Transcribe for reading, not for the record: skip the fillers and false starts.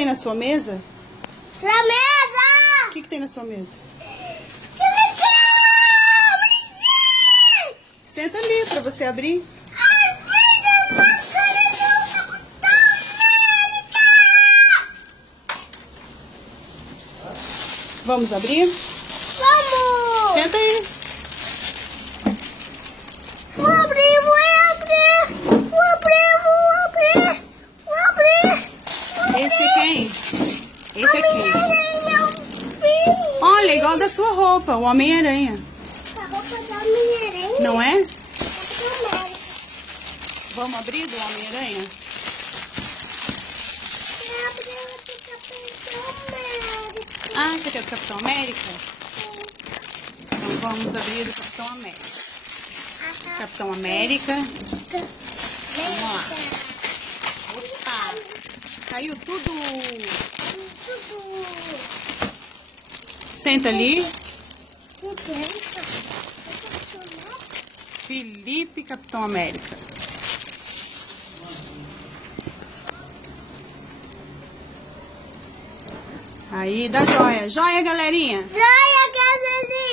tem na sua mesa? Sua mesa! O que tem na sua mesa? Que legal! Presente! Senta ali pra você abrir. Vamos abrir? Vamos! Senta aí. Vou abrir, vou abrir! Vou abrir, vou abrir! Vou abrir! Esse é quem? Esse é quem? Olha, igual da sua roupa, o Homem-Aranha. A roupa da Homem-Aranha? Não é? É? Vamos abrir do Homem-Aranha? Ah, você quer do Capitão América? Então vamos abrir do Capitão América. Capitão América. Vamos lá. Opa! Caiu tudo! Senta ali. Felipe, Capitão América. Aí, dá joia. Joia, galerinha! Joia, galerinha!